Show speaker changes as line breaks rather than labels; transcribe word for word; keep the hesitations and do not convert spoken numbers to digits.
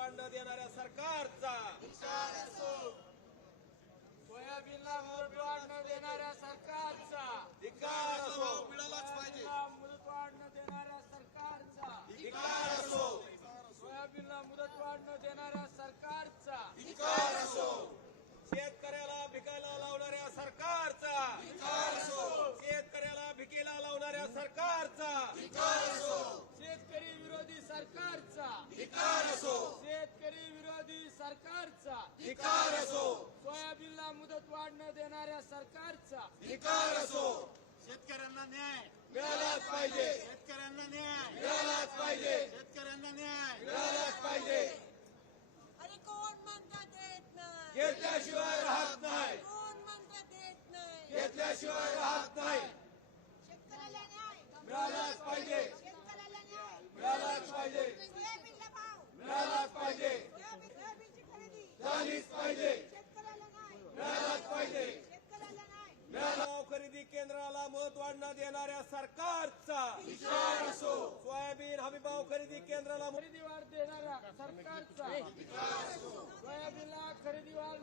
मुदतवाढ न देणाऱ्या सरकारचा,
सोयाबीनला मुदतवाढ न देणाऱ्या सरकारचा,
धिक्कार असो,
मिळालाच पाहिजे.
सोयाबीनला मुदतवाढ न देणाऱ्या सरकारचा,
धिक्कार असो,
सोयाबीनला मुदतवाढ न देणाऱ्या सरकारचा,
धिक्कार असो, शेतकऱ्याला भिकायला लावणाऱ्या सरकारचा,
धिक्कार असो.
शेतकऱ्याला भिकेला लावणाऱ्या सरकारचा,
धिक्कार असो.
शेतकरी विरोधी सरकारचा,
धिक्कार असो.
शेतकरी विरोधी सरकारचा,
धिक्कार असो.
सोयाबीनला मुदतवाढ न देणाऱ्या सरकारचा,
धिक्कार असो. शेतकऱ्यांना न्याय
मिळालाच पाहिजे,
शेतकऱ्यांना न्याय
मिळालाच पाहिजे,
शेतकऱ्यांना न्याय
मिळालाच पाहिजे.
अरे कोण म्हणता देत नाही,
घेतल्याशिवाय राहत नाही,
कोण म्हणता देत नाही.
घेतल्याशिवाय राहत नाही.
शेतकऱ्याला न्याय
मिळालाच पाहिजे,
शेतकऱ्याला न्याय
मिळालाच पाहिजे,
सोयाबीनला भाव
मिळालाच पाहिजे,
सोयाबीन सोयाबीनची खरेदी
झालीच पाहिजे,
शेतकऱ्याला न्याय
मिळालाच पाहिजे.
शेतकऱ्याला न्याय
भाव खरेदी केंद्राला मुदतवाढ न देणाऱ्या सरकारचा,
असो.
सोयाबीन हमी भाव खरेदी केंद्राला
खरेदी वाढ देणाऱ्या सरकारचा, सोयाबीनला खरेदी वाढ